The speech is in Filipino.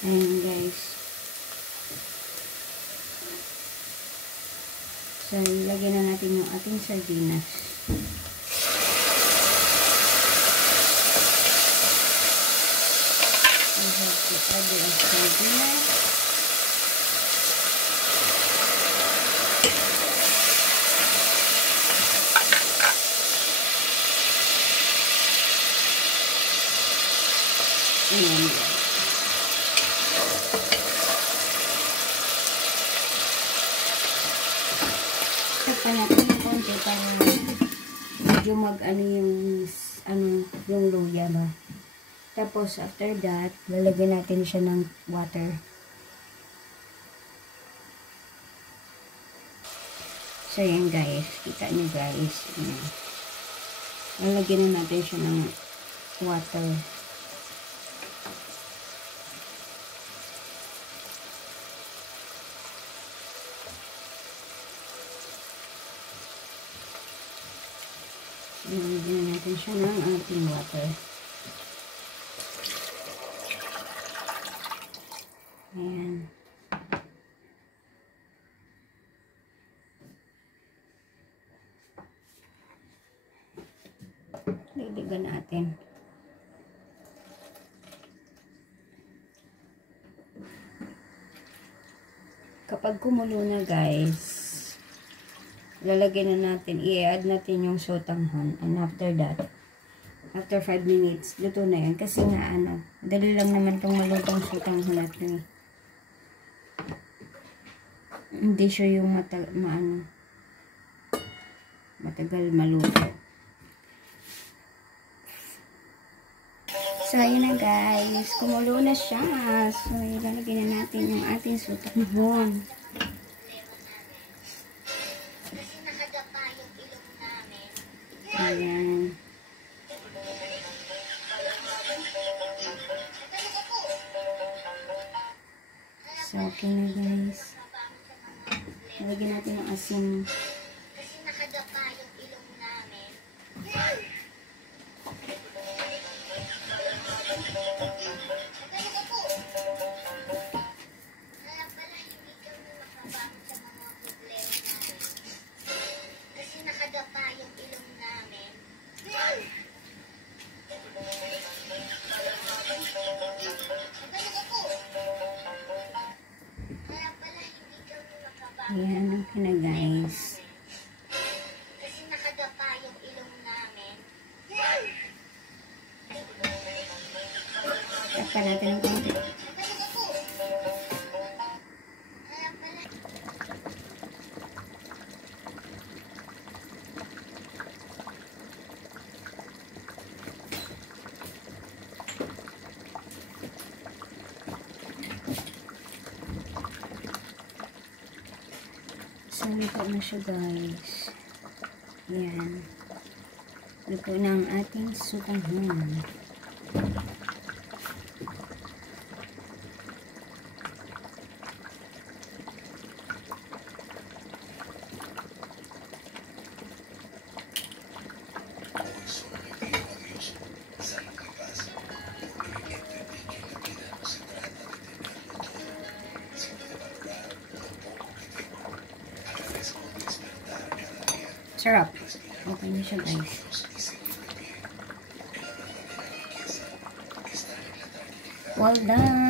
Ayan guys. So, ilagyan na natin yung ating sardinas. We have to add the sardinas. Ayan guys. Takpan natin ng konti para medyo mag-ano yung luya ba. Tapos after that, lalagyan natin siya ng water. So yan guys, kita niyo guys. Lalagyan na natin siya ng water. Lalagyan natin siya ng ating water. Ayan. Dagdagan natin. Kapag kumulo na guys, lalagyan na natin, i-add natin yung sotanghon. And after that, after 5 minutes, luto na yan. Kasi nga dali lang naman itong malutong sotanghon natin. Hindi siya yung matagal maluto. So, ayun na guys. Kumulo na siya. So, ilalagyan na natin yung ating sotanghon. Ayan. So, okay na guys. Lagyan natin ng asin. Kasi nakadapa yung ilong namin. Kaya pala hindi kami makabangon sa mga problema namin. Kasi nakadapa yung ilong namin. Ayan, okay na guys. Kasi nakadapa yung ilong namin. Takpan natin ng konti. So, luto na siya guys. Ayan. Luto na ang ating sotanghon. Sarap. Okay na siya guys. Well done.